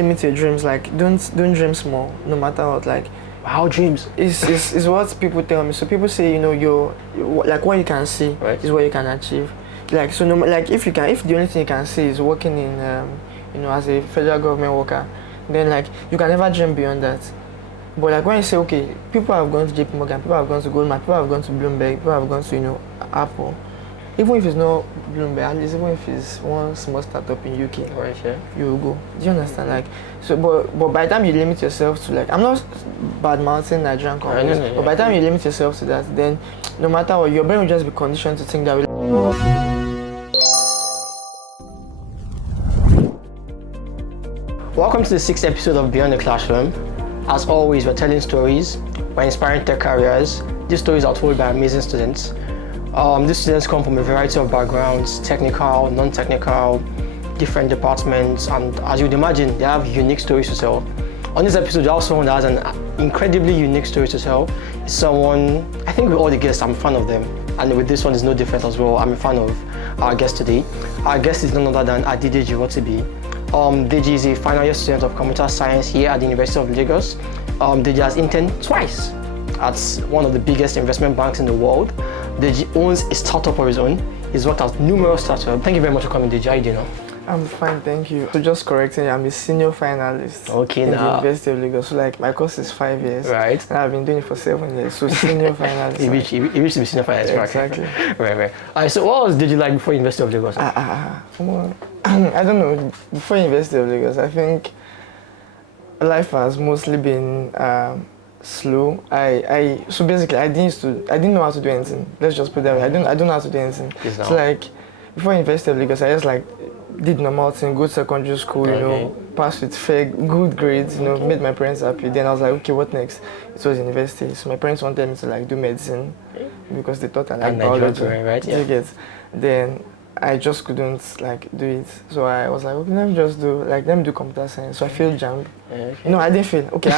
limit your dreams. Like, don't dream small, no matter what. Like, how dreams? Is what people tell me. So people say, you're like what you can see is what you can achieve. Like, so like if the only thing you can see is working in as a federal government worker, then like you can never dream beyond that. But like when you say, okay, people have gone to JP Morgan, people have gone to Goldman, people have gone to Bloomberg, people have gone to Apple. Even if it's not Bloomberg, at least even if it's one small startup in UK, right, yeah, you will go. Do you understand? Like, so, but by the time you limit yourself to, like, I'm not bad mouthing Nigerian companies, but by the time you limit yourself to that, then no matter what, your brain will just be conditioned to think that Welcome to the 6th episode of Beyond the Classroom. As always, we're telling stories, we're inspiring tech careers. These stories are told by amazing students. These students come from a variety of backgrounds, technical, non-technical, different departments, and as you would imagine, they have unique stories to tell. On this episode, you have someone that has an incredibly unique story to tell. It's someone, I think with all the guests, I'm a fan of them. And with this one, it's no different as well. I'm a fan of our guest today. Our guest is none other than Adedeji Rotibi. Deji is a final year student of computer science here at the University of Lagos. Deji has interned twice at one of the biggest investment banks in the world. Deji owns a startup of his own. He's worked at numerous startups. Thank you very much for coming, Deji. How are you doing now? I'm fine, thank you. So just correcting you, I'm a senior finalist in the University of Lagos. So like my course is 5 years. Right. And I've been doing it for 7 years. So senior finalist. You reached to be senior finalist, right? Exactly. Right. Alright, so what else did you like before University of Lagos? I don't know. Before University of Lagos, I think life has mostly been slow. So basically I didn't know how to do anything. Let's just put it that way. I don't know how to do anything. So like before University of Lagos, I just like did normal thing, go to secondary school, passed with fair, good grades, made my parents happy. Then I was like, okay, what next? It was university. So my parents wanted me to like do medicine because they thought I liked biology. Right? Yeah. Then I just couldn't like do it. So I was like, okay, let me do computer science. So I failed JAMB. Okay. I didn't fail. Okay,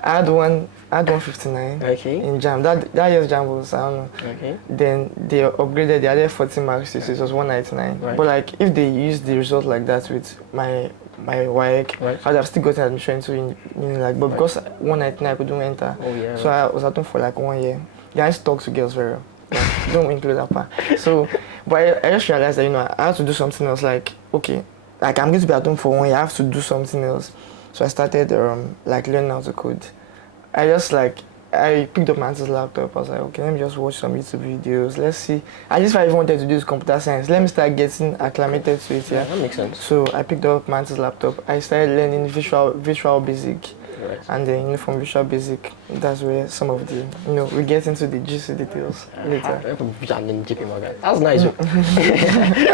I had 159 in JAMB. That year's JAMB was, I don't know. Okay. Then they upgraded, they added 40 marks to it, so it was 199. Right. But like, if they used the result like that with my WAEC, I'd have still gotten admission to but because 199 I couldn't enter. So I was at home for like 1 year. Yeah, I used to talk to girls very well. Don't include that part. So, but I just realized that, I have to do something else. Like, okay, like I'm going to be at home for 1 year, I have to do something else. So I started like learning how to code. I picked up my auntie's laptop. I was like, okay, let me just watch some YouTube videos. Let's see. At least if I even wanted to do computer science, let me start getting acclimated to it. Yeah, that makes sense. So I picked up my auntie's laptop. I started learning Visual Basic. Right. And then from Visual Basic, that's where some of the, we get into the juicy details later. And then JP Morgan. That's nice.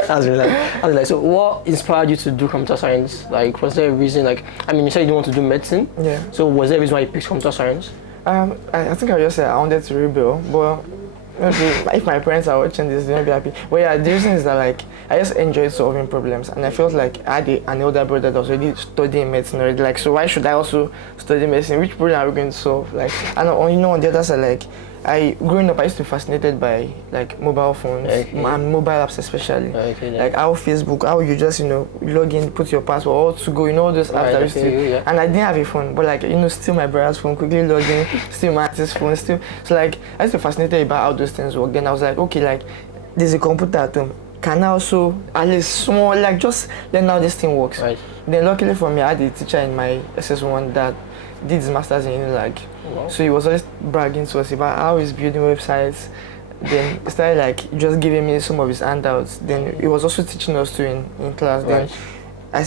That's really nice. So what inspired you to do computer science? Like, was there a reason, you said you didn't want to do medicine? Yeah. So was there a reason why you picked computer science? I think I just said I wanted to rebel, but maybe if my parents are watching this, they'll be happy. But yeah, the reason is that I just enjoyed solving problems, and I felt like I had an older brother that was already studying medicine already. So why should I also study medicine? Which problem are we going to solve? And on the other side, growing up, I used to be fascinated by mobile phones and mobile apps especially. How Facebook, how you just log in, put your password, all to go, all those apps that I used to. And I didn't have a phone, but steal my brother's phone, quickly log in, steal my auntie's phone, steal. So I used to be fascinated about how those things work. Then I was like, okay, there's a computer at home. Can I also at least small just learn how this thing works? Right. Then luckily for me, I had a teacher in my SS1 that did his masters in Unilag. Wow. So he was always bragging to us about how he's building websites. Then he started just giving me some of his handouts. Then he was also teaching us too in class. Right.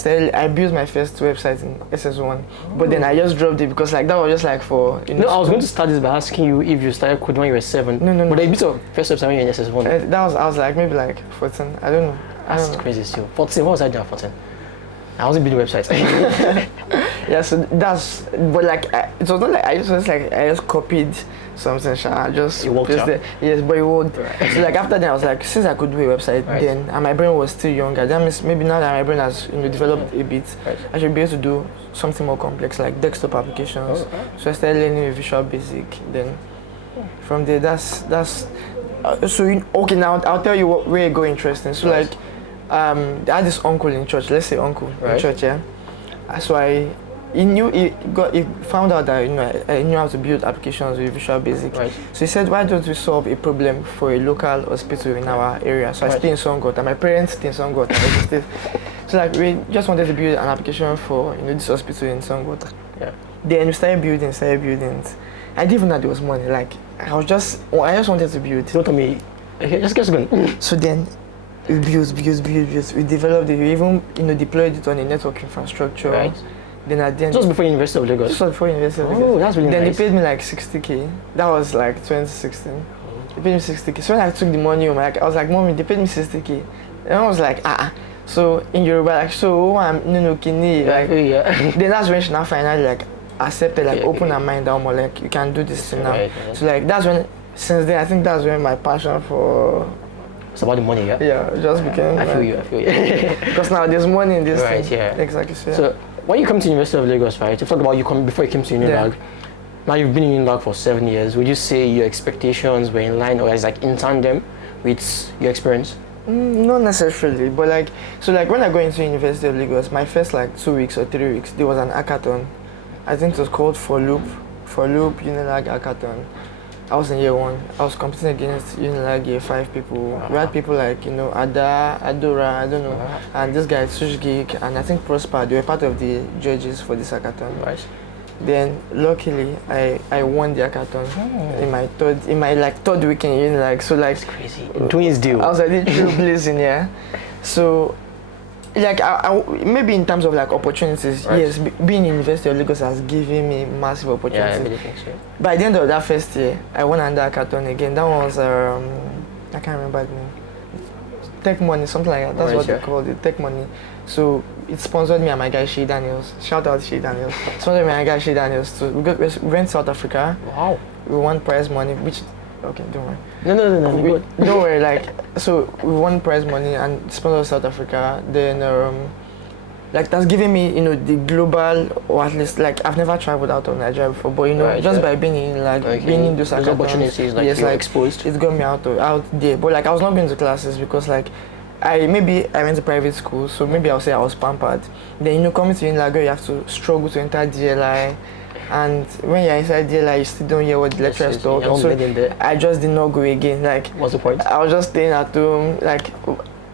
Then I built my first website in SS1, but then I just dropped it because that was just for No, I was going to start this by asking you if you started coding when you were 7. No. But I built your first website when you were in SS1. I was maybe 14. I don't know. That's crazy still. 14. What was I doing at 14? I wasn't building websites. Yeah, so it was not I just copied something. I just it worked out. Yes, but it worked. Right. So after that, I was since I could do a website then, and my brain was still younger, that means maybe now that my brain has developed a bit, I should be able to do something more complex like desktop applications. So I started learning with Visual Basic. Then from there, that's okay. Now I'll tell you where it go interesting. So I had this uncle in church. Let's say uncle in church, yeah. So he found out that I knew how to build applications with Visual Basic. Right. So he said, why don't we solve a problem for a local hospital in our area? So I stay in Songot, and my parents stay in Songot, and I stay. So like we just wanted to build an application for this hospital in Songot. Yeah. Then we started building. I didn't even know there was money. Like I just wanted to build. Don't tell me. Okay, just get going. So then we built. We developed it. We even deployed it on a network infrastructure. Right. Then at the end, Just before University of Lagos. just before University of Lagos. Oh, that's really Then nice. they paid me like 60K. That was like 2016. They paid me 60K. So when I took the money home, I was like, Mommy, they paid me 60K. And I was like, So in Yoruba, like, so I'm kini. Like, then that's when she now finally like accepted, like open her mind down more, like you can do this thing now. Right. So like that's when, since then I think that's when my passion for It's about the money, yeah? yeah just became. I feel you. Because now there's money in this Right, thing. yeah. Exactly. So when you come to University of Lagos, right? To talk about you come before you came to Unilag. Now you've been in Unilag for 7 years. Would you say your expectations were in line or is like in tandem with your experience? Not necessarily, but like when I go into University of Lagos, my first like 2 weeks or 3 weeks, there was an hackathon. I think it was called For Loop Unilag hackathon. I was in year 1. I was competing against Unilag year 5 people. We had people like Ada, Adora, I don't know, and this guy Sush Geek, and I think Prosper. They were part of the judges for this hackathon. Right. Then luckily I won the hackathon in my third weekend in Unilag. So like It's crazy. Twins deal. I was like trailblazing, yeah. So, like, I maybe in terms of like opportunities, Right. yes, being in University of Lagos has given me massive Yeah, I opportunities. really think so. By the end of that first year, I won another hackathon again. That was I can't remember the name. Tech Money, something like that. That's Right, what yeah. they called it, Tech Money. So it sponsored me and my guy Shay Daniels. Shout out Shay Daniels. Sponsored me and my guy Shay Daniels. So we went to South Africa. Wow. We won prize money, which okay, don't worry. No. Good. Don't worry, like, so we won prize money and sponsored South Africa. Then, like, that's giving me, the global, or at least, like, I've never traveled out of Nigeria before, but, Right, just yeah. by being in, like, Okay. being in those hackathons, opportunities, like, yes, you're like, exposed. it got me out there. But, like, I was not going to classes because, like, I went to private school, so maybe I'll say I was pampered. Then, coming to Unilag, you have to struggle to enter DLI. And when you're inside DLI, you still don't hear what the lecturers talk. So I just did not go again. Like, What's the point? I was just staying at home. Like,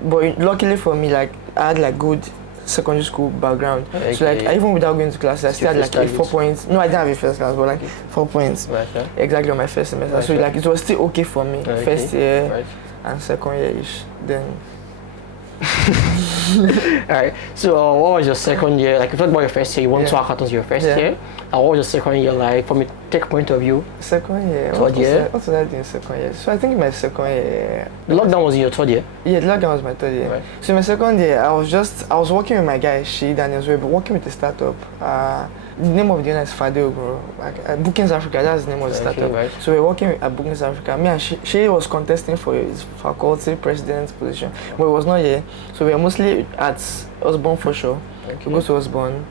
but luckily for me, like, I had like good secondary school background. Okay. So like, even without going to class, I still had like a 4 points. No, I didn't have a first class, but like 4 points. Right, yeah. Exactly on my first semester. Right, So like, it was still okay for me. Okay. First year Right. and second year-ish. Then. Alright, so what was your second year? Like, if you talk about your first year, you won 2 hackathons your first year. What was your second year like from a tech point of view? Second year. Third year? What was I doing second year? So I think in my second year. The lockdown was in your third year? Yeah, the lockdown was my third year. Right. So in my second year, I was working with my guy Shi Daniels. We were working with a startup. The name of the owner is Fadeo, bro. Like, Bookings Africa, that's the name of the startup. Right. So we were working at Bookings Africa. Me and Shi was contesting for his faculty president's position, but he was not here. So we were mostly at Osborne for sure. Okay. We go to Osborne,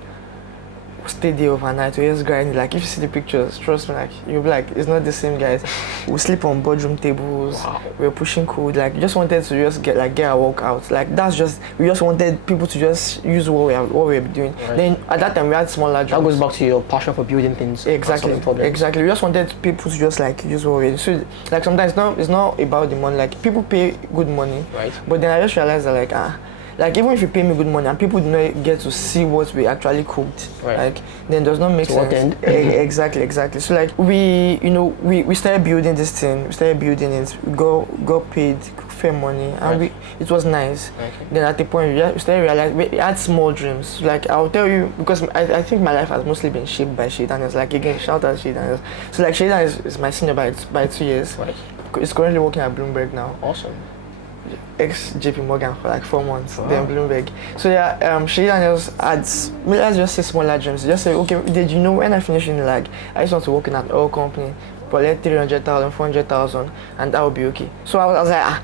stay there overnight, we just grind. Like, if you see the pictures, trust me, like, you'll be like, it's not the same, guys. We sleep on boardroom tables. Wow. We were pushing code. Like, just wanted to just get our work out. Like, we just wanted people to just use what we were doing. Right. Then at that time we had smaller jobs. That goes back to your passion for building things. Exactly. We just wanted people to just like use what we do. So like sometimes it's not about the money. Like, people pay good money. Right. But then I just realized that like even if you pay me good money and people do not get to see what we actually cooked, right. like, then it does not make To what sense. Exactly. So like we started building this thing. We started building it. We got paid fair money, and Right. it was nice. Okay. Then at the point we started realizing we had small dreams. Like, I'll tell you, because I think my life has mostly been shaped by Shay Daniels. Like, again, shout out Shay Daniels. So like, Shay Daniels is my senior by 2 years. Right. He's currently working at Bloomberg now. Awesome. Ex-JP for like 4 months, Wow. then Bloomberg. So yeah, Shay Daniels adds, let's just say smaller dreams. Just say, okay, did you know when I finish in like, I just want to work in an oil company, but like 300,000, 400,000, and that would be okay. So I was like,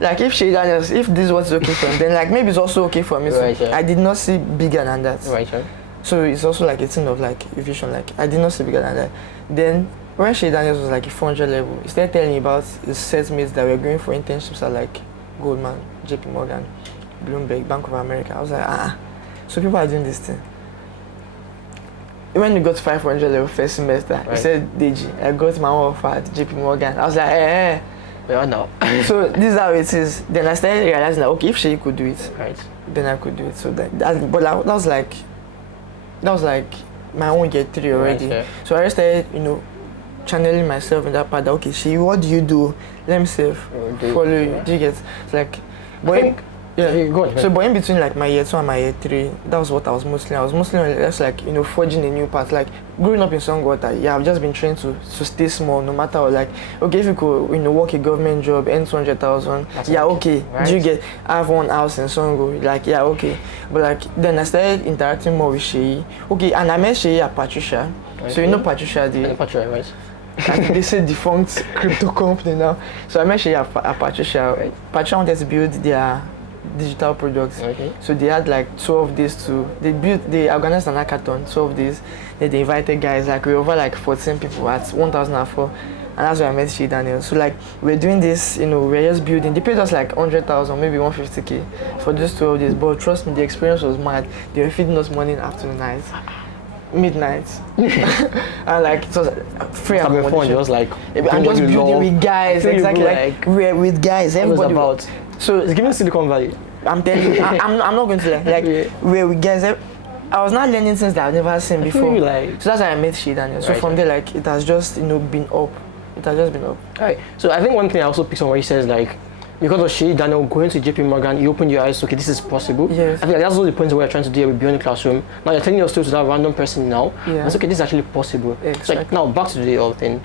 like, if Shay Daniels, if this is what's okay for him, then like maybe it's also okay for me. Right, So yeah. I did not see bigger than that. Right, yeah. So it's also like a thing of like a vision. Like, I did not see bigger than that. Then when Shay Daniels was like a 400 level, he started telling me about his set mates that were going for internships at like Goldman, JP Morgan, Bloomberg, Bank of America. I was like, so people are doing this thing. when we got 500 level first semester, he said, Deji, I got my own offer at JPMorgan. I was like, Yeah, no. So this is how it is. Then I started realizing that okay, if she could do it, then I could do it. So that was like my own year 3 already. So I started, channeling myself in that part. That, okay, what do you do? Let me follow you. Do you get? It's like, go on. So, but in between like my year 2 and my year 3, that was what I was mostly just like forging a new path. Like growing up in Songwater, I've just been trained to stay small, no matter what. Like, okay, if you could work a government job, earn 200,000, okay. Right. Do you get have one house in Songo? Like, okay. But like then I started interacting more with Sheyi. Okay, and I met Sheyi at Patricia. Okay. So you know Patricia, Patricia, right? I think they say defunct crypto company now. So I met Sheyi at Patricia. Right. Patricia wanted to build their digital products. Okay. So they had like 12 days they organized an hackathon, 12 days. Then they invited guys, like we were over like 14 people at 1004. And that's where I met Sheyi Daniel. So like we're doing this, we're just building. They paid us like 100,000, maybe 150K for those 12 days. But trust me, the experience was mad. They were feeding us morning, afternoon, night, midnight. And like it was free accommodation. It was like I'm just building with guys. Exactly, like we're with guys. Everybody about. So it's giving Silicon Valley. I'm telling you, I'm not going to like where we guys. I was not learning things that I've never seen before. So that's why I met Sheyi Daniel. So from there, like it has just been up. It has just been up. Alright. So I think one thing I also picked on what he says, like because of Sheyi Daniel going to JPMorgan, you opened your eyes. Okay, this is possible. Yes. I think that's all the points we're trying to do beyond the classroom. Now you're telling your story to that random person now. Yeah. It's okay. This is actually possible. Exactly. So like, now back to the whole thing.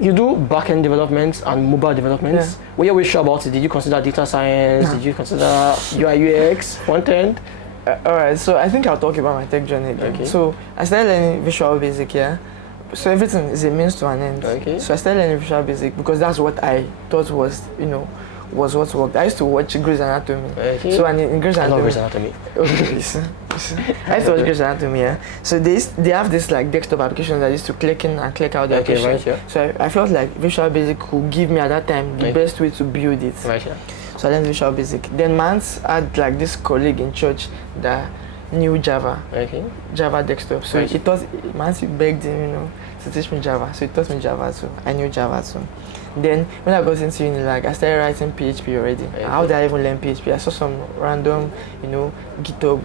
You do back-end development and mobile development. Yeah. Were you always sure about it? Did you consider data science? No. Did you consider UI UX, front-end? Alright, so I think I'll talk about my tech journey again. Okay. So I started learning Visual Basic, So everything is a means to an end. Okay. So I started learning Visual Basic because that's what I thought was what worked. I used to watch Grey's Anatomy. Okay. So in Grey's Anatomy. I love Grey's Anatomy. Okay, listen. I used to watch Grey's Anatomy, So they have this like desktop application that I used to click in and click out the application. Right, yeah. So I felt like Visual Basic could give me at that time the best way to build it. Right, yeah. So I learned Visual Basic. Then Mans had like this colleague in church that knew Java. Okay. Java desktop. So he thought Mans begged him, to teach me Java. So he taught me Java too. I knew Java too. Then when I got into uni, like I started writing PHP already. Okay. How did I even learn PHP? I saw some random, GitHub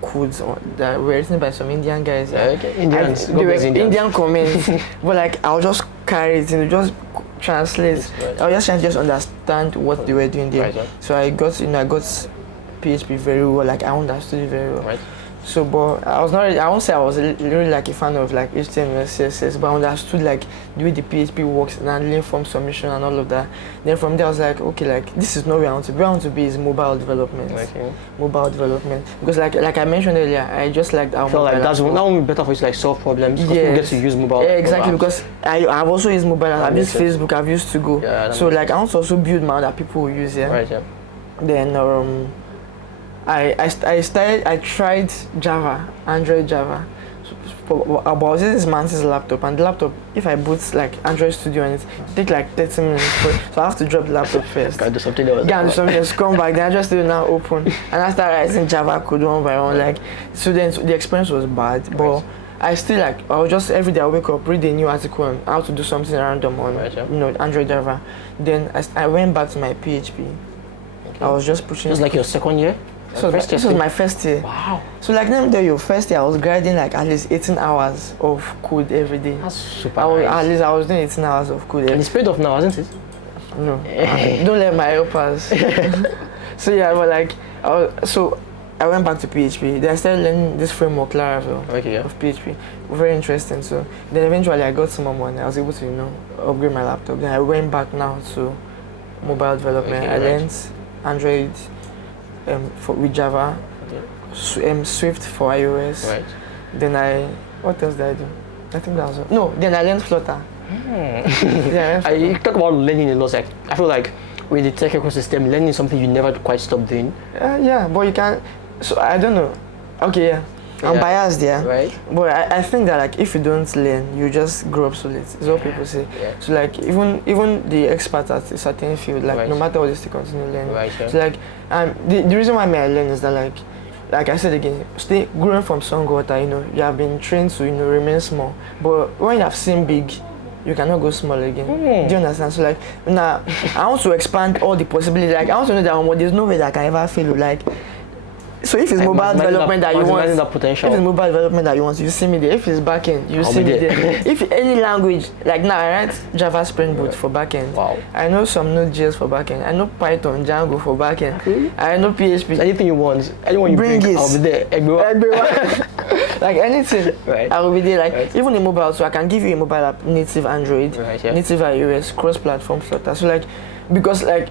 codes that were written by some Indian guys. Okay. Indians. They were Indian comments, but like I'll just carry it, just translate. Right. I was just trying to understand what they were doing there. Right. So I got PHP very well. Like I understood it very well. Right. So, but I won't say I was really like a fan of like HTML, CSS, but I understood like the way the PHP works and handling form submission and all of that. Then from there I was like, okay, like this is not where I want to be. Where I want to be is mobile development. Okay. Mobile development. Because like I mentioned earlier, I just like how felt like that's not only better for you to like solve problems, because you get to use mobile. Yeah, exactly, because I've also used mobile. I've used Facebook, I've used To Go. Yeah, so like I want to also build my other people who use it. Right, yeah. Then I tried Java, Android Java. So, I was using this man's laptop, and the laptop, if I boot like Android Studio on it, take like 30 minutes. So I have to drop the laptop first. Gotta do something else. Yeah, do something else. Come back. Then Android Studio now open, and I started writing Java code one by one. Like students, the experience was bad, but I still I was just every day I wake up, read a new article on how to do something random on Android Java. Then I went back to my PHP. Okay. I was just pushing. It was like your second year. So this was my first year. Wow. So like let me tell you, first year I was grinding like at least 18 hours of code every day. That's super nice. At least I was doing 18 hours of code every day. And it's paid off now, isn't it? No. Don't let my helpers. So yeah, but like I went back to PHP. Then I started learning this framework Laravel of PHP. Very interesting. So then eventually I got some more money. I was able to upgrade my laptop. Then I went back now to mobile development. I learned Android with Java, Swift for iOS. Right. Then what else did I do? I think that was it. No, then I learned Flutter. I talk about learning a lot. Like, I feel like with the tech ecosystem, learning is something you never quite stop doing. Yeah, but you can. So I don't know. Okay, yeah. I'm biased, right? But I think that like if you don't learn, you just grow obsolete. Is what people say. Yeah. So like even the experts at a certain field, like no matter what, they still continue learning. Right, yeah. So like the reason why I learn is that like like I said again, stay growing from strong water, you have been trained to, remain small. But when you have seen big, you cannot go small again. Do you understand? So like now I want to expand all the possibilities. Like I want to know that there's no way that I can ever fail. Like so if it's mobile development that you want, if it's mobile development that you want, you see me there. If it's backend, you see me there. If any language, like now I write Java Spring Boot for backend. Wow. I know some Node.js for backend. I know Python, Django for backend. I know PHP. So anything you want, anyone you bring I'll be there. Everyone. Like anything, right. I will be there. Like even in mobile, so I can give you a mobile app, native Android, native iOS, cross-platform Flutter. So like, because like,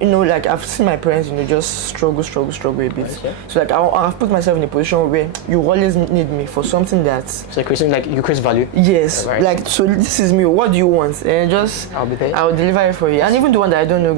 like I've seen my parents, just struggle a bit. Right, so like I've put myself in a position where you always need me for something that's. So creating like you create value. Yes, right. Like so this is me. What do you want? And I'll be there. I'll deliver it for you. And even the one that I don't know,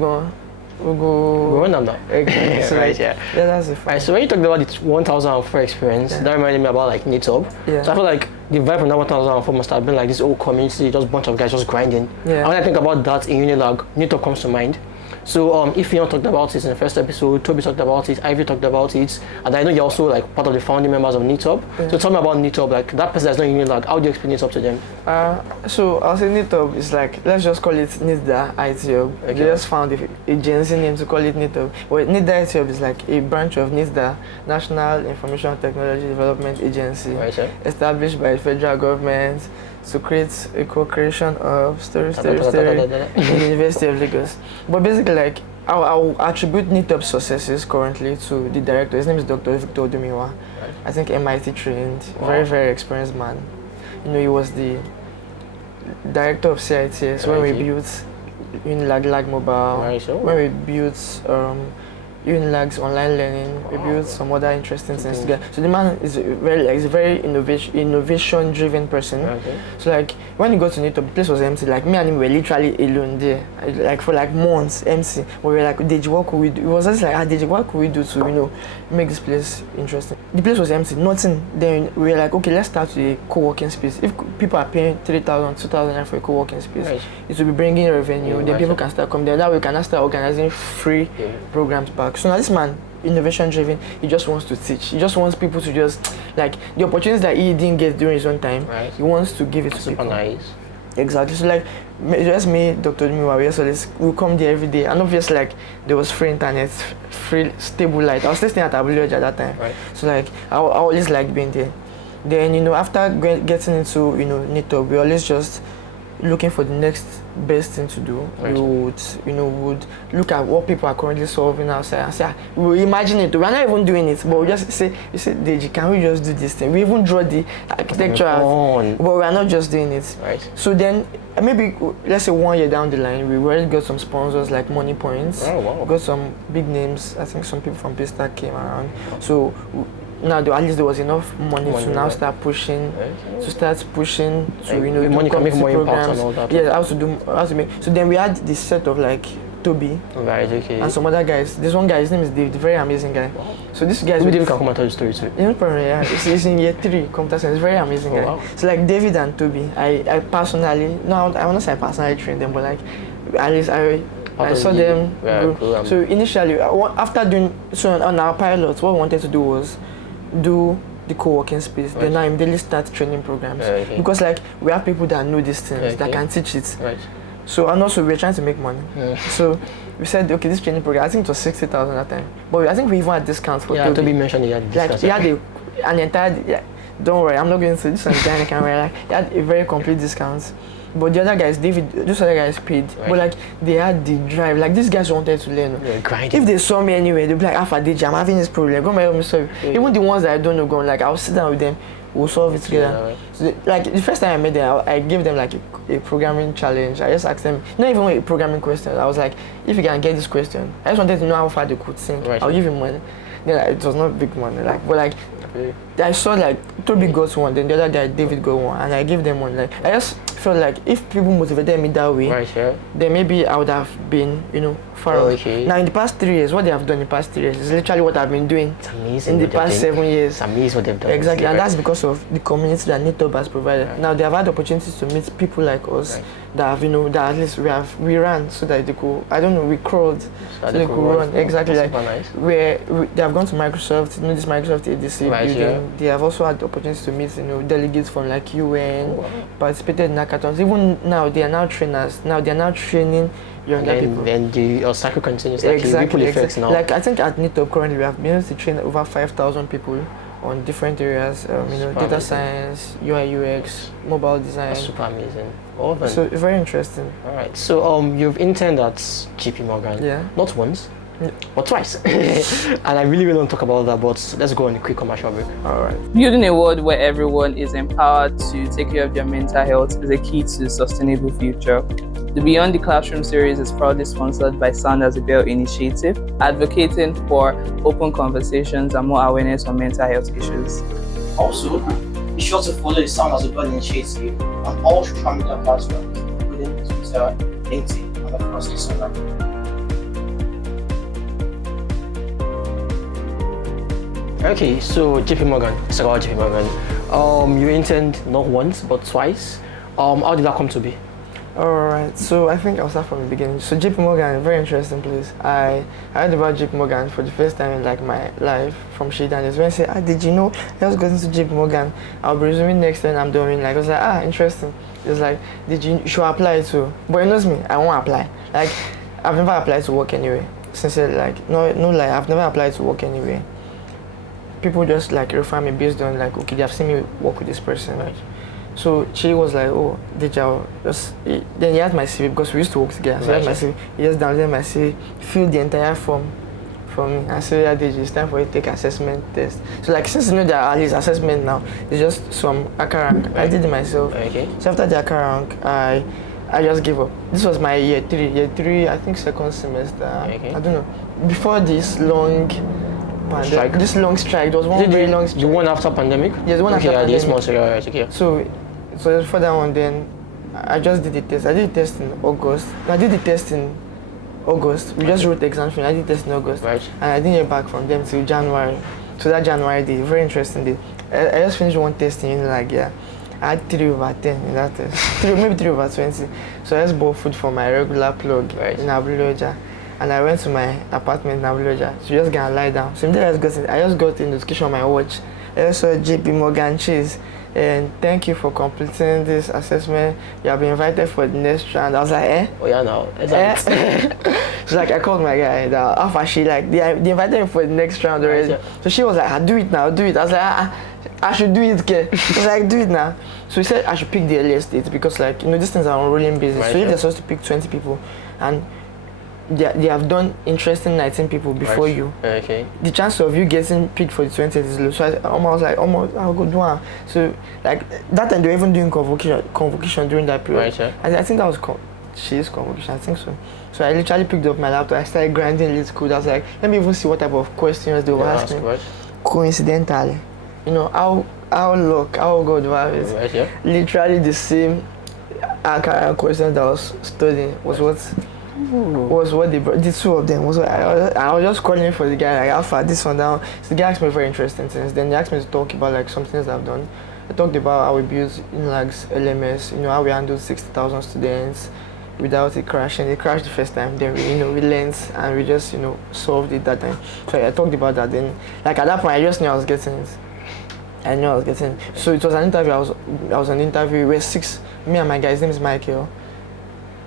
we'll go. Okay. So right, yeah, that's it. Right. So when you talked about the 1004 experience, that reminded me about like Meetup. Yeah. So I feel like the vibe from that 1004 must have been like this old community, just a bunch of guys just grinding. Yeah. And when I think about that in Unilag, Meetup comes to mind. So if you talked about it in the first episode, Toby talked about it, Ivy talked about it, and I know you're also like part of the founding members of Meetup. Yeah. So tell me about Meetup, like that person that's not in like, how do you explain Meetup to them? So I'll say Meetup is like, let's just call it NIDA IT Hub. Okay. They just found the agency name to call it Meetup. Well, NIDA IT Hub is like a branch of NIDA, National Information Technology Development Agency, Right, sir. established by the federal government to create a co-creation of story in the University of Lagos. But basically, like, I'll attribute Meetup's successes currently to the director. His name is Dr. Victor Odumiwa. Right. I think MIT trained, very, very experienced man. He was the director of CITS when we built Unilag Mobile, when we built Unilag's online learning, we built some other interesting things together. So the man is a very innovation-driven person. Okay. So like when he got to Meetup, the place was empty. Like me and him were literally alone there, like for like months, empty. But we were like, Deji, what could we do? It was just like, Deji, what could we do to make this place interesting? The place was empty, nothing. Then we were like, okay, let's start with a co-working space. If people are paying 3,000, 2,000 for a co-working space, it will be bringing revenue. Then people can start coming there. Now we can start organizing free programs back. So now this man, innovation driven, he just wants to teach. He just wants people to just like the opportunities that he didn't get during his own time. He wants to give it to people. Nice. Exactly. So like just me, Dr. Miwa, we come there every day, and obviously like there was free internet, free stable light. I was still staying at WH at that time. So like I always like being there. Then after getting into Meetup, we always just looking for the next best thing to do. We would look at what people are currently solving outside and say, we will imagine it. We're not even doing it, but we just say, Deji, can we just do this thing? We even draw the architecture, but we're not just doing it. So then maybe let's say 1 year down the line, we already got some sponsors like Money Points. Got some big names. I think some people from Paystack came around. So now at least there was enough money to now start pushing, to do money can make more impact programs. And all that. Yeah, how to make. So then we had this set of like Toby, and some other guys. This one guy, his name is David, very amazing guy. So this guy, David can come and tell the story too. No problem, yeah. He's in year 3 computer science. Very amazing guy. So like David and Toby, I personally, I won't say I personally trained them, but like at least I saw them. So initially, after doing on our pilot, what we wanted to do was do the co-working space. Then I immediately start training programs because like we have people that know these things that can teach it. So and also we're trying to make money. So we said, okay, this training program, I think it was 60,000 at that time, but I think we even had discounts for Toby mentioned he had discounts. Like he had an entire. Don't worry, I'm not going to this on the camera. Like he had a very complete discount. But the other guys, those other guys paid. But like they had the drive. Like these guys wanted to learn. If they saw me anyway, they'd be like, Adedeji, I'm having this problem. Go help me solve it. Even the ones that I don't know, like I'll sit down with them, we'll solve it together. So like the first time I met them, I gave them like a programming challenge. I just asked them, not even a programming question. I was like, if you can get this question, I just wanted to know how far they could think. I'll give you money. Then it was not big money, but I saw like Toby got one, then the other guy David got one, and I gave them one. Like I just felt like if people motivated me that way, Right, yeah. then maybe I would have been, far off. Okay. Now in the past 3 years, what they have done in the past 3 years is literally what I've been doing It's amazing. in the what they've past done. 7 years. It's amazing what they've done. Exactly, and Right. that's because of the community that NITOB has provided. Right. Now they have had opportunities to meet people like us Right. that have, that at least we ran so that they could, I don't know, we crawled so they could run. Exactly, That's like super nice. they have gone to Microsoft, this Microsoft ADC Right, building. yeah. They have also had the opportunities to meet, delegates from like UN, Oh, wow. participated in hackathons. Even now, they are now trainers. Now they are now training younger people. Then the cycle continues. Like ripple effects now. Like I think at NITOB currently we have been able to train over 5,000 people on different areas. Super Data amazing. science, UI UX, mobile design. That's super amazing. Oh, man. So very interesting. All right. So you've interned at JP Morgan. Yeah. Not once, Yeah. but twice. And I really don't talk about that. But let's go on a quick commercial break. All right. Building a world where everyone is empowered to take care of their mental health is a key to a sustainable future. The Beyond the Classroom series is proudly sponsored by Sound as a Bell Initiative, advocating for open conversations and more awareness on mental health issues. Also, be sure to follow the Sound as a Bell Initiative on all social media platforms, including Twitter, LinkedIn, and of course Instagram. Okay, so JP Morgan. Let's talk about JP Morgan. You interned not once but twice. How did that come to be? Alright, so I think I'll start from the beginning. So JP Morgan, very interesting place. I heard about JP Morgan for the first time in like my life from Shidan. When I said, did you know I was going to JP Morgan? I'll be resuming next time I'm doing. Like I was like, interesting. It was like, you should apply to. But it knows me, I won't apply. Like I've never applied to work anyway. Sincerely, like no lie, I've never applied to work anyway. People just like refer me based on like, okay, they have seen me work with this person. Right? So she was like, oh, Deja, then he had my CV because we used to work together. So he had my CV, he just downloaded my CV, filled the entire form for me. I said, yeah, Deja, it's time for you to take assessment test. So like, since you know there are these assessment now, it's just some ACA rank. I did it myself. Okay. So after the ACA rank, I just gave up. This was my year three, I think second semester. Okay. I don't know. Before this long Strike? This long strike, there was one very long strike. The one after pandemic? Yes, the one after pandemic. pandemic. Months, right, okay. So for that one, then I just did the test. I did the test in August. I did the test in August. We just wrote the exam finish. I did the test in August. Right. And I didn't hear back from them till January. So that January day, very interesting day. I just finished one test in like, yeah. I had 3/10 in that test. Maybe 3/20. So I just bought food for my regular plug in Abuloja. And I went to my apartment in Abuloja. So just gonna lie down. So I just got a notification on my watch. I just saw JP Morgan Chase. And thank you for completing this assessment. You have been invited for the next round. I was like, eh? Oh yeah, now. So like I called my guy. Alpha, she like they invited me for the next round already. Right, yeah. So she was like, do it now, do it. I was like, I should do it, kid. She's like, do it now. So he said I should pick the earliest date because like these things are on rolling basis. Right, so if they're supposed to pick 20 people, and they have done interesting 19 people before you. Okay. The chance of you getting picked for the 20th is low. So I was like, I'll go do one. So like that time they were even doing convocation during that period. Right, yeah. I think that was she's convocation. I think so. So I literally picked up my laptop. I started grinding lit code. I was like, let me even see what type of questions they were asking. Right. Coincidentally, how luck, how God was it. Right, yeah. Literally the same questions that I was studying was what they brought. The two of them was what I was just calling for the guy like Alpha, this one down. So the guy asked me very interesting things. Then they asked me to talk about like some things I've done. I talked about how we built Inlags LMS, how we handled 60,000 students without it crashing. It crashed the first time, then we learned and we just solved it that time. So I talked about that. Then like at that point I just knew I was getting it. I knew I was getting it. So it was an interview. I was on an interview where me and my guy, his name is Michael,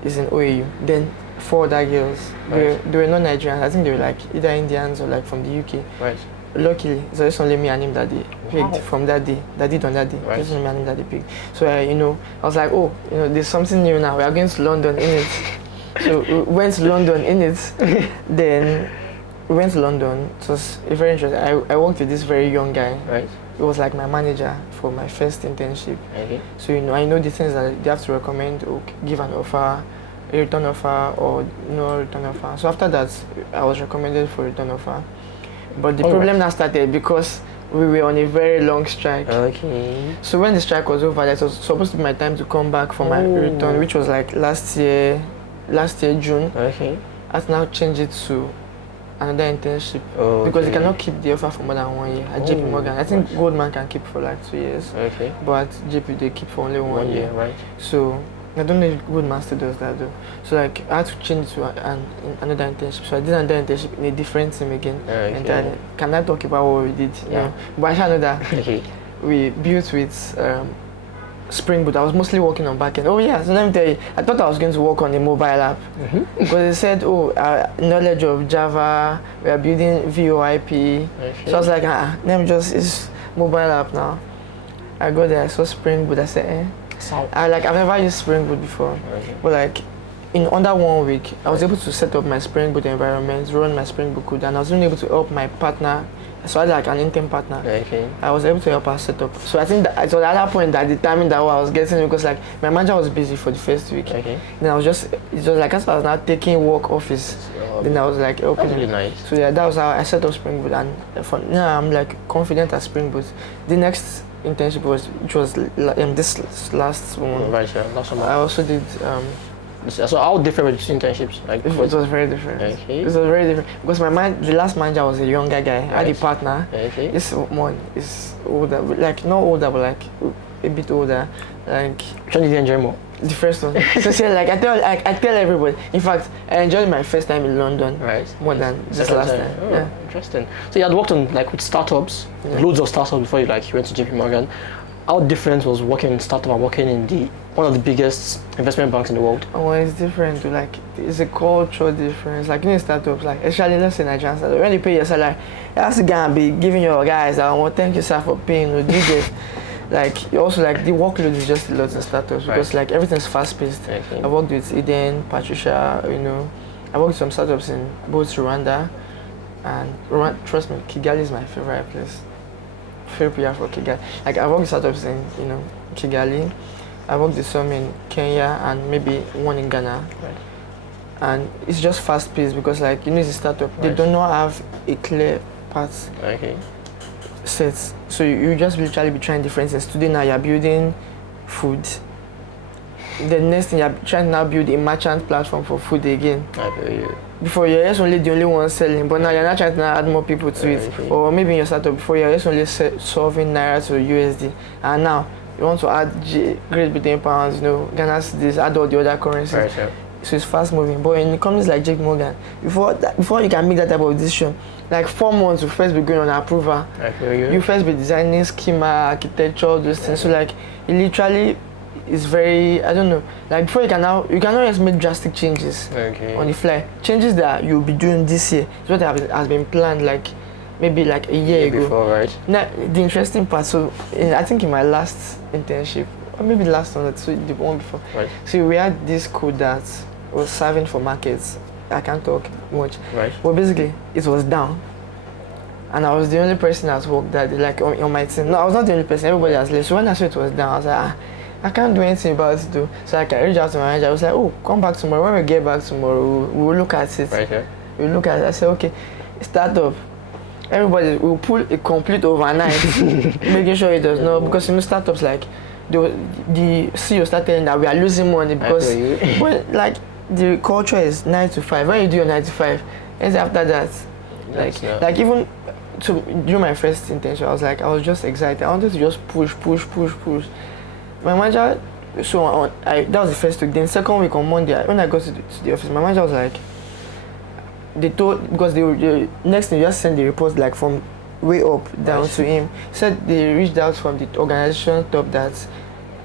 is in OAU. Then 4 other girls, they were not Nigerians. I think they were like either Indians or like from the UK. Right. Luckily, it's just only me and him that they picked from that day. That did on that day. Right. Just only me and him that they picked. So I was like, there's something new now. We are going to London in it. So we went to London in it. Then we went to London. It was very interesting. I worked with this very young guy. Right. It was like my manager for my first internship. Okay. So I know the things that they have to recommend or give an offer, a return offer or no return offer. So after that, I was recommended for return offer. But the problem now started because we were on a very long strike. Okay. So when the strike was over, it was supposed to be my time to come back for my return, which was like last year June. Okay. I had to now change it to another internship because they cannot keep the offer for more than 1 year at JP Morgan. I think Goldman can keep for like 2 years. Okay. But JP they keep for only 1 year. Right. So I don't know if Goldman still does that though. So like I had to change to another internship. So I did another internship in a different team again. Okay. Can I talk about what we did? Yeah. No. But I shall know that Okay. we built with Spring Boot. I was mostly working on backend. Oh yeah, so let me tell you, I thought I was going to work on a mobile app because they said, knowledge of Java, we are building VoIP. Okay. So I was like, let me just, it's mobile app now. I go there, I saw Spring Boot, I said, I've never used Spring Boot before, but like in under 1 week, I was able to set up my Spring Boot environment, run my Spring Boot code, and I was even able to help my partner. So I had like an intern partner. Okay. I was able to help her set up. So I think that it was at that point that determined that what I was getting because like my manager was busy for the first week. Okay. Then it was like as I was now taking work office. Then I was like helping. That's really nice. So yeah, that was how I set up Spring Boot, and now I'm like confident at Spring Boot. The next internship was this last one. Right, yeah. Last one. I also did. So how different were these internships? Like It was very different. Okay. It was very different because the last manager was a younger guy. I had a Right. partner. Okay. This one is older, like not older, but like a bit older. Like Which one did you enjoy more? the first one. So see, like I tell everybody. In fact, I enjoyed my first time in London Right. more than this Second last time. time. Oh, Yeah. interesting. So you had worked on like with startups, loads of startups before you went to JP Morgan. How different was working in startup and working in one of the biggest investment banks in the world? Oh, it's different. Like it's a cultural difference. Like in startups, like especially let's say Nigerian startups, when you pay your salary, you have to go and be giving your guys, thank you sir for paying. Do this. Like you also like the workload is just a lot in startups because like everything's fast paced. Okay. I worked with Eden, Patricia, I worked with some startups in both Rwanda and trust me, Kigali is my favorite place. Favorite PR for Kigali. Like I worked with startups in Kigali. I worked with some in Kenya and maybe one in Ghana. Right. And it's just fast paced because like it's a startup. They Right. do not have a clear path Okay. set. So you just literally be trying different things. Today now you're building food. The next thing you're trying to now build a merchant platform for food again. I feel you. Before you're just only the only one selling, but now you're not trying to add more people to it. Okay. Or maybe in your startup before you're just only solving Naira to USD. And now you want to add Great Britain pounds, Ghana cedis, add all the other currencies. Right, yeah. So it's fast moving. But in companies like JP Morgan, before you can make that type of decision, like 4 months you first be going on approval. I feel you. You first be designing schema, architecture, those things. So like it literally is very, I don't know, like before you cannot just make drastic changes on the fly. Changes that you'll be doing this year is what has been planned like maybe like a year ago. Before, right? Now the interesting part, so I think in my last internship, or maybe the last one, so the one before, Right. so we had this code that was serving for markets. I can't talk much. Right. But basically it was down. And I was the only person that worked that day, like on my team. No, I was not the only person, everybody has left. So when I saw it was down, I was like, I can't do anything about it though. So I reached out to my manager. I was like, come back tomorrow. When we get back tomorrow, we'll look at it. Right, yeah. We'll look at it. I said, okay, start up. Everybody will pull a complete overnight, making sure it does not, because startups like the CEO started telling that we are losing money because but like the culture is 9 to 5. When you do your 9 to 5, and after that, like even to do my first internship, I was just excited. I wanted to just push. My manager, that was the first week. Then second week on Monday, when I got to the office, my manager was like, because the next thing you just send the report like from way up down to him. He said they reached out from the organization top that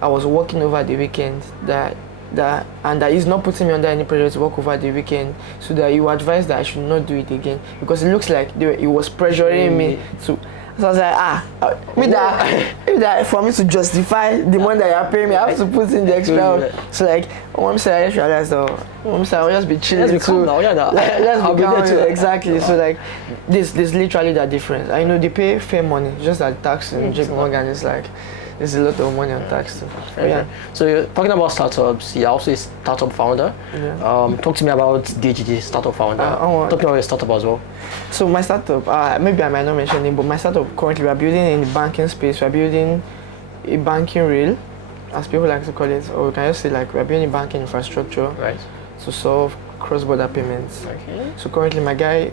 I was working over the weekend, and that he's not putting me under any pressure to work over the weekend, so that you advise that I should not do it again because it looks like he was pressuring me to. So I was like, that for me to justify the money that you're paying me, I have to put in the extra. So like, I just realized, I'll just be chilling. Let's be calm now. Let's be calm too. Exactly. So like, this literally that difference. I know they pay fair money, just that tax in JP Morgan is like there's a lot of money on tax too. Yeah. So you're talking about startups. You're also a startup founder. Yeah. Talk to me about DGG startup founder. Talk to me about your startup as well. So my startup, maybe I might not mention it, but my startup currently we are building in the banking space. We are building a banking rail, as people like to call it, or we can just say like we are building banking infrastructure to solve cross-border payments. Okay. So currently my guy,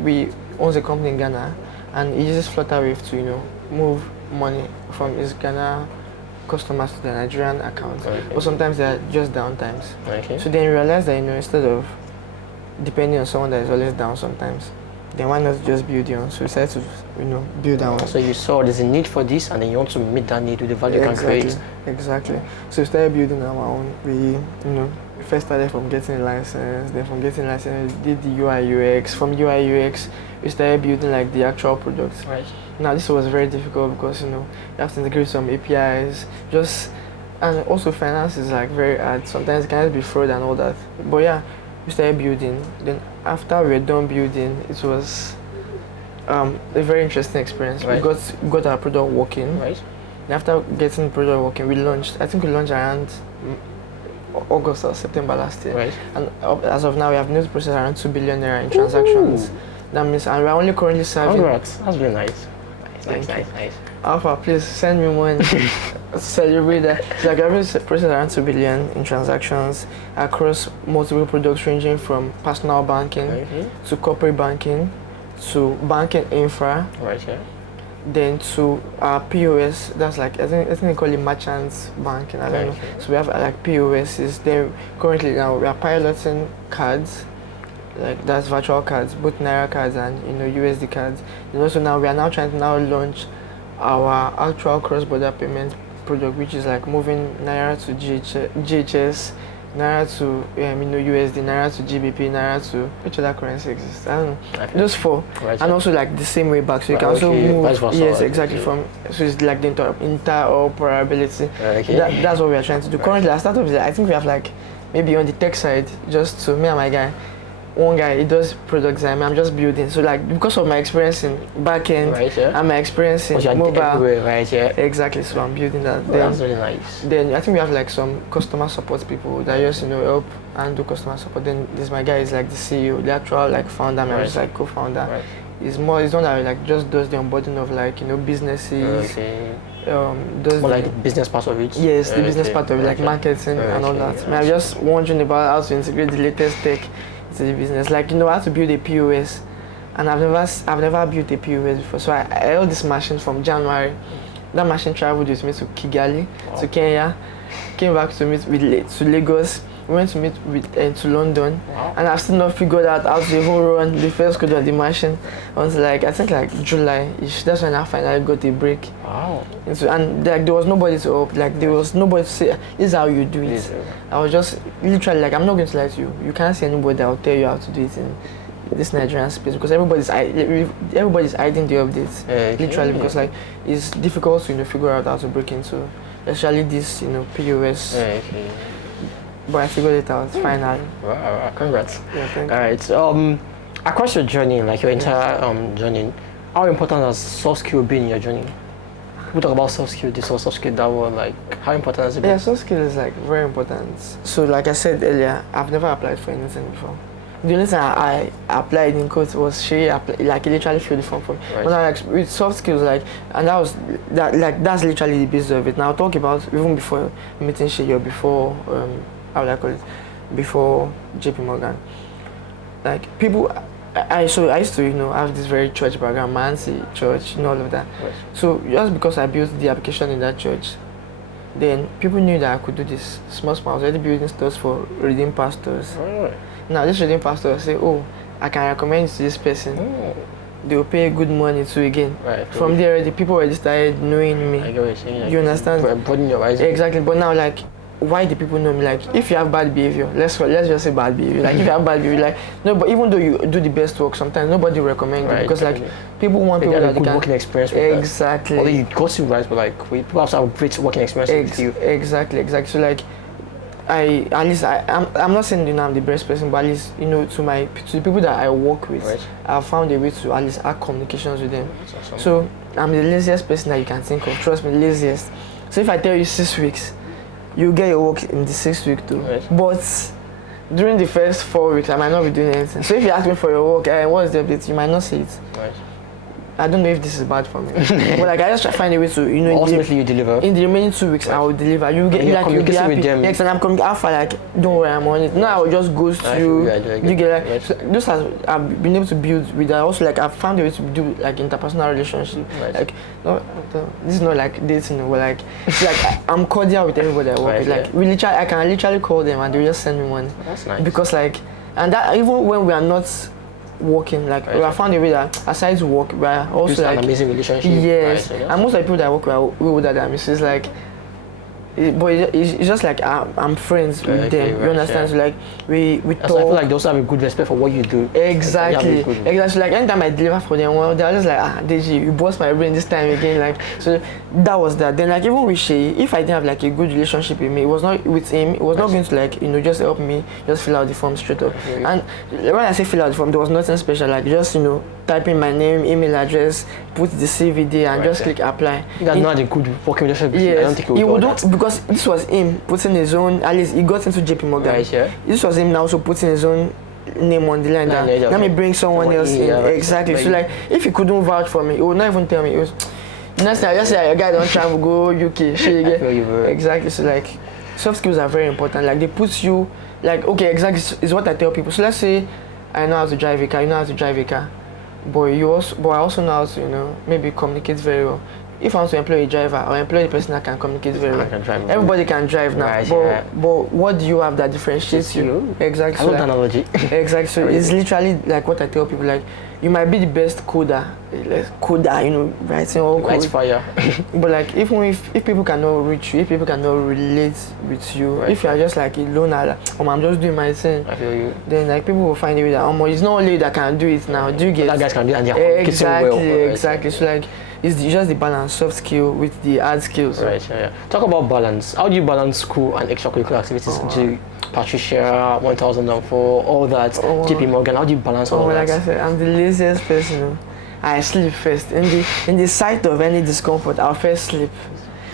we owns a company in Ghana, and he uses Flutterwave to move money from his Ghana customers to their Nigerian account. Okay. But sometimes they are just down times. Okay. So then you realize that instead of depending on someone that is always down sometimes, then why not just build your own? So we decided to build our own. So you saw there's a need for this, and then you want to meet that need with the value you can create. Exactly. So we started building our own. We first started from getting a license, then from getting a license we did the UI UX. From UI UX we started building like the actual product. Right. Now this was very difficult because you have to integrate some APIs, and also finance is like very hard. Sometimes it can just be fraud and all that. But yeah, we started building. Then after we were done building, it was a very interesting experience. Right. We got our product working. Right. And after getting the product working, we launched. I think we launched around August or September last year. Right. And as of now, we have news process around 2 billion naira in transactions. That means, and we're only currently serving. Congrats. That's really nice. Nice. Alpha, please send me money. Celebrate that. So like every process around 2 billion in transactions across multiple products ranging from personal banking to corporate banking to banking infra. Right. Yeah. Then to POS, that's like I think they call it merchants banking. I don't know. So we have like POSs. Then currently now we are piloting cards, like that's virtual cards, both Naira cards and USD cards. And also now we are now trying to launch our actual cross-border payment product, which is like moving Naira to GHS, Naira to USD, Naira to GBP, Naira to which other currency exists? I don't know. Those four, and also like the same way back. So you can also move. Yes, exactly. So it's like the interoperability. That's what we are trying to do. Currently, our startup is I think we have like maybe on the tech side, just to me and my guy. One guy, he does product design, I'm just building. So like because of my experience in backend and my experience in mobile, exactly. So I'm building that. That's really nice. Then I think we have like some customer support people that just help and do customer support. Then this my guy is like the CEO, the actual like founder, I'm just like co-founder. He's one that like just does the onboarding of like businesses. Does more like the business part of it. Yes, the business part of it, like marketing and all that. I'm just wondering about how to integrate the latest tech to the business. Like I had to build a POS, and I've never built a POS before. So I held this machine from January. That machine traveled with me to Kigali, to Kenya, came back to meet to Lagos. We went to meet to London, and I've still not figured out how to even run the first code of the machine until I think like July-ish. That's when I finally got a break. Wow. And like there was nobody to help. Like there was nobody to say this is how you do it. I was just literally like I'm not going to lie to you. You can't see anybody that will tell you how to do it in this Nigerian space because everybody's hiding the updates. Literally because like it's difficult to figure out how to break into, especially this POS. But I figured it out finally. Wow, congrats. Yeah, thank you. All right. Across your journey, like your entire journey, how important has soft skill been in your journey? We talk about soft skill, this or soft skill, that one. Like, how important has it been? Yeah, soft skill is like very important. So, like I said earlier, I've never applied for anything before. The only time I applied in court was she literally filled the form for me. But now, like with soft skills, that's literally the basis of it. Now, I'll talk about even before meeting she or before how would I call it? Before JP Morgan. Like people, I used to have this very church background, Mansi church, all of that. So just because I built the application in that church, then people knew that I could do this small. I was already building stores for redeemed pastors. Now this redeemed pastor will say, oh, I can recommend you to this person. They will pay good money too again. From there, the people already started knowing me. You understand? Broaden your eyes. Exactly. But now like, why do people know me? Like if you have bad behavior, let's just say bad behavior. Like if you have bad behavior, like no, but even though you do the best work, sometimes nobody will recommend you because like people want people that good working experience with exactly. Although you go to right, but like people have to have great working experience with you. Exactly. So like I'm not saying I'm the best person, but at least to the people that I work with, I've found a way to at least have communications with them. So I'm the laziest person that you can think of. Trust me, laziest. So if I tell you 6 weeks, you get your work in the 6th week too. Right. But during the first 4 weeks, I might not be doing anything. So if you ask me for your work, what is the update? You might not see it. Right. I don't know if this is bad for me, but like I just try to find a way to, Ultimately, you deliver. in the remaining 2 weeks, I will deliver. You get, And you're like, you'll be communicating happy. with them. Next time I'm coming alpha, like, don't worry, I'm on it. Now I will just ghost I you. feel you, I do. You get like, Right. so those I've been able to build with that. Also, like, I've found a way to do like interpersonal relationship. Right. Like, this is not like dating, but like, it's like I'm cordial with everybody I work Right, with. Like, yeah. I can literally call them and they will just send me money. That's nice. Because like, and that even when we are not working, like Right. we have found a way that aside to work, we are also It's like an amazing relationship. yes, Right, so and most of the people that I work with are way older than me. So it's like, but it's just like I'm friends with Okay, them. right, You understand? yeah. So like we That's talk. why I feel like they also have a good respect for what you do. Exactly. Like, Exactly. So like anytime I deliver for them, well, they're just like, Deji, you bust my brain this time again. Like, so that was that. Then like even with Shay, if I didn't have like a good relationship with me, it was not with him. It was not going to like just help me just fill out the form straight up. Okay. And when I say fill out the form, there was nothing special. Like just type in my name, email address, put the CV there, and Right, just yeah. click apply. You guys not a good working relationship. I don't Yes, think he would would do do that. because this was him putting his own. At least he got into JP Morgan. Right, yeah. This was him now also putting his own name on the line. That yeah, let me okay. bring someone else in. Yeah, right. Exactly. So Like- like, if he couldn't vouch for me, he would not even tell me. It was next time I just say a guy don't travel go UK. Shey, you get? feel you, bro. Exactly. So like, soft skills are very important. Like they put you like okay, exactly is what I tell people. So let's say I know how to drive a car. You know how to drive a car. But I also know how to, maybe communicate very well. If I want to employ a driver or employ a person that can communicate very I well, can drive. everybody can drive now. Right, but, yeah. but what do you have that differentiates you? Exactly. I love that analogy. Exactly. So it's literally like what I tell people. Like you might be the best coder, writing all code. Lights fire. But like even if people cannot reach you, if people cannot relate with you, Right. if you are just like a loner, like, I'm just doing my thing, I feel you. then like people will find a way that it's not only you that can do it now. Do you get? That guys can do it and they're communicating Exactly, well. Right, exactly. So like it's just the balance, soft skill with the hard skills. Right, yeah. Talk about balance. How do you balance school and extracurricular activities? Patricia, 1004, all that, JP Morgan. How do you balance all Like that? I said, I'm the laziest person. I sleep first. In the sight of any discomfort, I'll first sleep.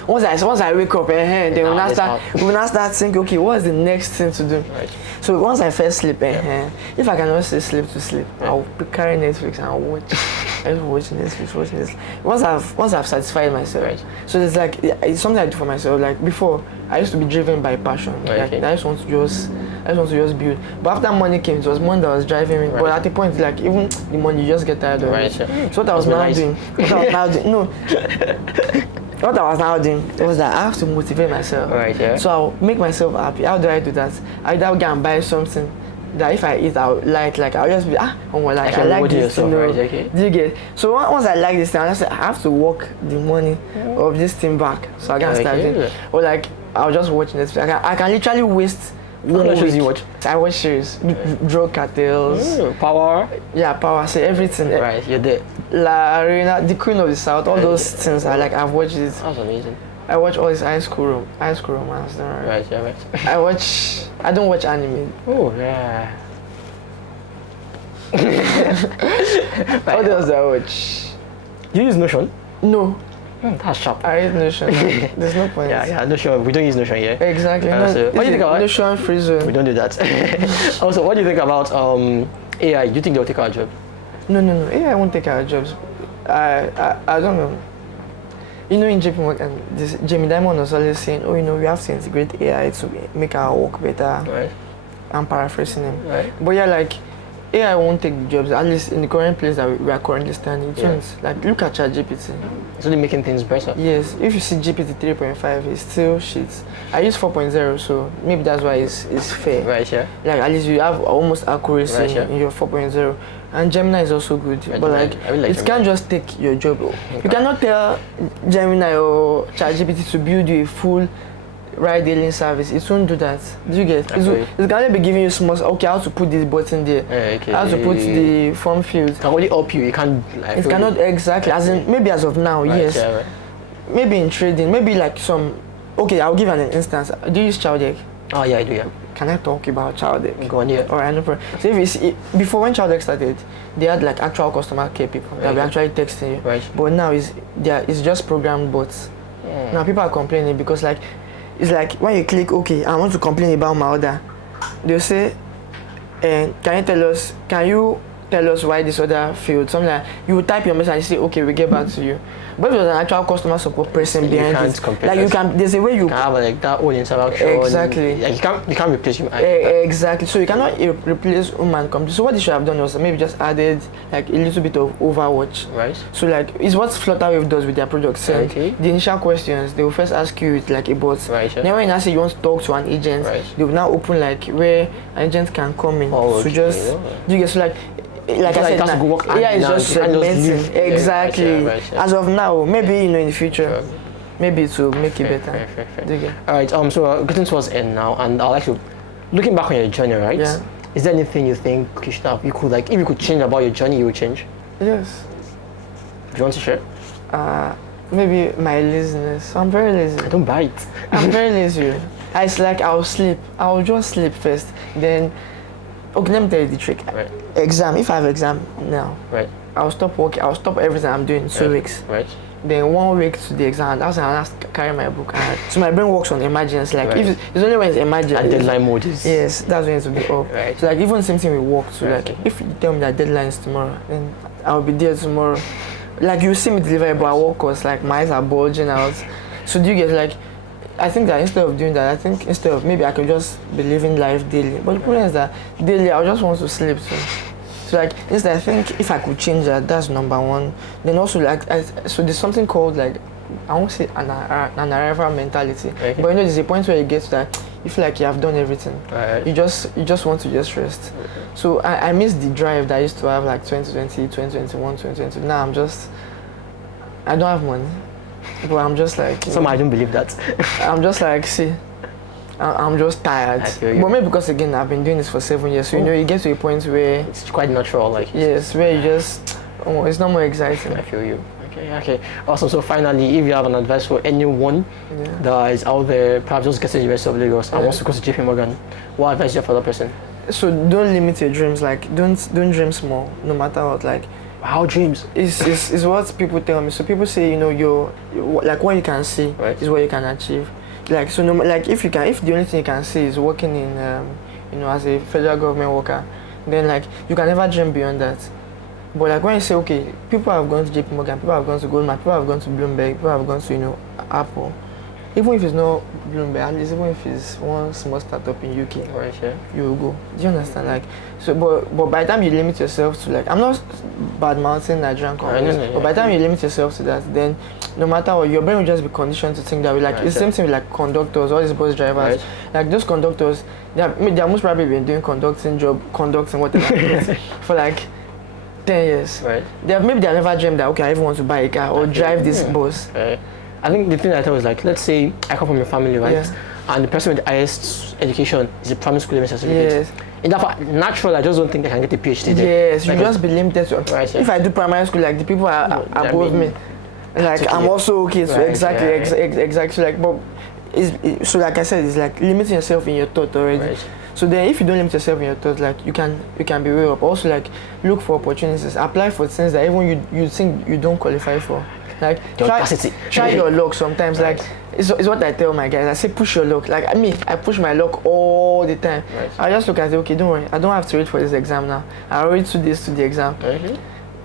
Once I wake up, then we now start thinking, okay, what's the next thing to do? Right. So once I first sleep, if I cannot say sleep to sleep, I'll carry Netflix and I'll watch. I just watch Netflix. Once I've satisfied myself, Right. so it's like it's something I do for myself. Like before, I used to be driven by passion. Right, Like okay. I just want to just build. But after money came, it was money that was driving me. But Right. at the point, like even the money, you just get tired of Right, it. yeah. So what I was now Nice. doing, what I was now doing was that I have to motivate myself. Right, yeah. So I'll make myself happy. How do I do that? I either go and buy something that if I eat, I'll like I'll just be I like rewarding this. yourself, right, okay. Do you get? So once I like this thing, I have to work the money of this thing back, so I can start Okay. it. Or like I'll just watch Netflix. I can literally waste. What other shows you watch? I watch series, drug cartels, Power. yeah, power, say everything. Right, you're there. La Reina, the Queen of the South, all those things. I've watched it. That's amazing. I watch all this high school romance. Right, yeah, right. I don't watch anime. Oh, yeah. What else do I watch? You use Notion? No, That's sharp. I hate Notion. There's no point. Yeah, Notion. We don't use Notion here. Exactly. So what do you think about Notion free zone? We don't do that. Also, what do you think about AI? Do you think they'll take our job? No. AI won't take our jobs. I don't know. In JP Morgan, Jamie Dimon was always saying, we have to integrate AI to make our work better. Right. I'm paraphrasing him. Right. But yeah, like AI won't take the jobs, at least in the current place that we are currently standing. It Yeah. won't. Like look at ChatGPT. It's only making things better. Yes, if you see GPT 3.5, it's still shit. I use 4.0, so maybe that's why it's fair. Right, yeah. Like at least you have almost accuracy Right, yeah. in your 4.0. And Gemini is also good, Right, but I like really like it Gemini. can't just take your job. You cannot tell Gemini or ChatGPT to build you a full ride-hailing service. It won't do that. Do you get? Actually. It's gonna be giving you small. Okay, how to put this button there? Okay. How to put the form field? It can only help you. It can't. Like, It cannot exactly. As in, maybe as of now, Right, yes. yeah, right. Maybe in trading, maybe like some. Okay, I'll give an instance. Do you use Chowdeck? Oh yeah, I do. Yeah. Can I talk about Chowdeck? Go on, yeah. Alright, no problem. So if you see, before when Chowdeck started, they had like actual customer care people that were Right. actually texting you. Right. But now it's just programmed bots. Now people are complaining because like, it's like when you click, okay, I want to complain about my order. They'll say, can you tell us why this order failed? Something like, you will type your message and say, okay, we'll get back to you. But if there's an actual customer support person behind it, like you can, there's a way you can have like that whole interaction. Exactly. Like you can't replace human. Exactly. So you cannot replace human computer. So what they should have done was maybe just added like a little bit of Overwatch. Right. So like it's what Flutterwave does with their products. So Okay. the initial questions they will first ask you with like a bot. Right. Yeah. Then when you now say you want to talk to an agent, right. they will now open like where an agent can come in. Oh, so okay. just you get so like I said, it's just segmenting. Exactly. Right. As of now, maybe in the future, maybe it will make it better. Fair. All right. So getting towards the end now, and I'd like to, looking back on your journey, right? Yeah. Is there anything you think you could like, if you could change about your journey, you would change? Yes. Do you want to share? Maybe my laziness. I'm very lazy. I don't buy it. I'm very lazy. It's like I'll sleep. I'll just sleep first. Then, okay, let me tell you the trick. Right. Exam. If I have exam now, right. I'll stop working. I'll stop everything I'm doing 2 weeks. Right. Then 1 week to the exam. That's when I'll carry my book. So my brain works on emergency. Like if it's only when it's emergency. And deadline mode is. Yes, that's when it will be up. Right. So like even the same thing with work. So like if you tell me that deadline is tomorrow, then I'll be there tomorrow. Like you see me deliver, but I work cause like my eyes are bulging out. So do you get like? I think that instead of doing that, instead of maybe I could just be living life daily. But the problem is that daily I just want to sleep too. So like instead, I think if I could change that, that's number one. Then also like so there's something called like I won't say an arrival mentality, okay. but there's a point where you get to that you feel like you have done everything. Right. You just want to just rest. Okay. So I miss the drive that I used to have like 2020, 2021, 2022. Now I don't have money. But I'm just like... I don't believe that. I'm just like, see, I'm just tired. But maybe because, again, I've been doing this for 7 years. So, you get to a point where... It's quite natural, like... Yes, where you just... it's not more exciting. I feel you. Okay. Awesome. So finally, if you have an advice for anyone that is out there, perhaps just getting to the University of Lagos and wants to go to JPMorgan, what advice do you have for that person? So don't limit your dreams. Like, don't dream small, no matter what. Like, how dreams is what people tell me. So people say, you're like what you can see is what you can achieve. Like so, like if the only thing you can see is working in, as a federal government worker, then like you can never dream beyond that. But like when you say, okay, people have gone to JPMorgan, people have gone to Goldman, people have gone to Bloomberg, people have gone to Apple. Even if it's not Bloomberg, at least even if it's one small startup in UK, you will go. Do you understand? Like, so, but by the time you limit yourself to like, I'm not bad mouthing Nigerian companies, but by the time you limit yourself to that, then no matter what, your brain will just be conditioned to think that way. Like, it's the same thing with like conductors, all these bus drivers. Like those conductors, they are most probably been doing conducting whatever for like 10 years. Maybe they have never dreamed that, okay, I even want to buy a car or drive this bus. I think the thing I thought was like, let's say I come from a family, right? And the person with the highest education is a primary school level certificate. In that fact, naturally, I just don't think I can get a PhD there. Yes, you just be limited to. If I do primary school, like the people are above me, like I'm also okay. So exactly. Like, but so like I said, it's like limiting yourself in your thought already. So then, if you don't limit yourself in your thoughts, like you can be way up. Also, like look for opportunities, apply for things that even you think you don't qualify for. Like try your luck sometimes. Like it's what I tell my guys. I say push your luck. Like I push my luck all the time. I just look at it. Okay, don't worry. I don't have to wait for this exam now. I already 2 days to the exam.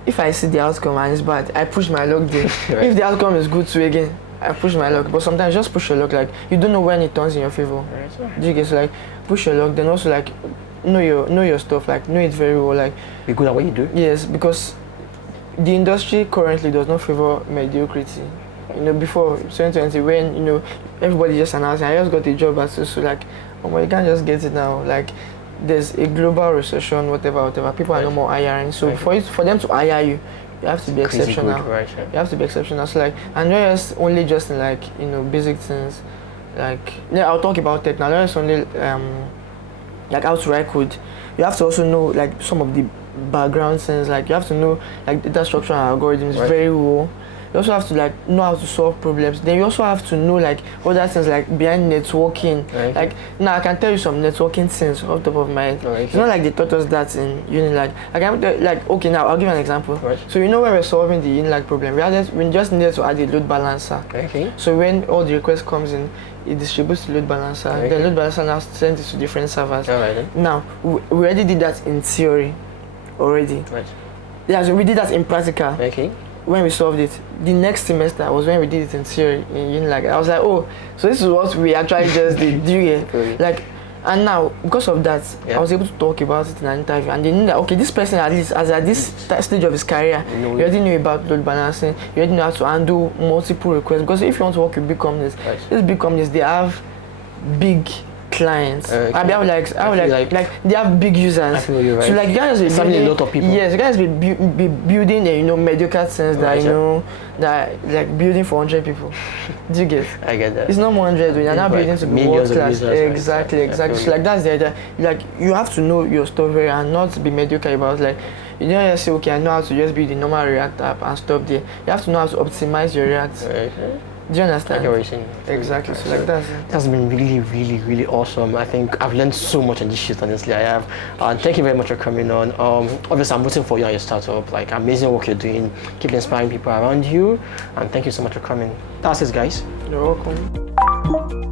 If I see the outcome and it's bad, I push my luck there. If the outcome is good too, again, I push my luck. But sometimes just push your luck. Like you don't know when it turns in your favor. Do you get so like push your luck? Then also like know your stuff. Like know it very well. Like be good at what you do. Yes, because the industry currently does not favor mediocrity. Before 2020, when everybody just announced, I just got a job at so like, you can't just get it now. Like, there's a global recession, whatever. People are no more hiring. So for them to hire you, you have to be exceptional. You have to be exceptional. So like, and not just only just in like basic things. Like, I'll talk about tech now. Not just only like how to write code. You have to also know like some of the background things. Like you have to know like data structure and algorithms very well. You also have to like know how to solve problems. Then you also have to know like other things like behind networking. Okay. Like now I can tell you some networking things off the top of my head. Okay. It's not like they taught us that in Unilag. I can tell, like okay, now I'll give you an example. Right. So you know when we're solving the Unilag problem, we just needed to add a load balancer. Okay. So when all the request comes in, it distributes the load balancer. Okay. The load balancer now sends it to different servers. All right then. Now we already did that in theory, already. Right. Yeah, so we did that in practical. Okay. When we solved it, the next semester was when we did it in theory in Unilag. I was like, oh, so this is what we actually just did. Do you get? Really? Like, and now because of that, Yeah. I was able to talk about it in an interview, and they knew that okay, this person at least as at this stage of his career, No. you already knew about load balancing. You already know how to handle multiple requests. Because if you want to work with big companies, Right. these big companies they have big clients. Okay. I have like like they have big users. I feel you're So right. like you guys be Certainly a lot of people. Yes, you guys be building a mediocre sense that Right, you know that like building for 100 people. Do you get? I get that. It's not 100. You're not Right. building to be Millions world of class. users, right. Exactly, Yeah, exactly. So absolutely. like that's the idea. Like you have to know your stuff very and not be mediocre about like. You don't just say okay, I know how to just build the normal React app and stop there. You have to know how to optimize your React. Okay. Do you I understand? get what you're saying. Exactly. So like that's it. That's been really, really, really awesome. I think I've learned so much on this shit, honestly. I have. And thank you very much for coming on. Obviously, I'm rooting for you and your startup. Like, amazing work you're doing. Keep inspiring people around you. And thank you so much for coming. That's it, guys. You're welcome.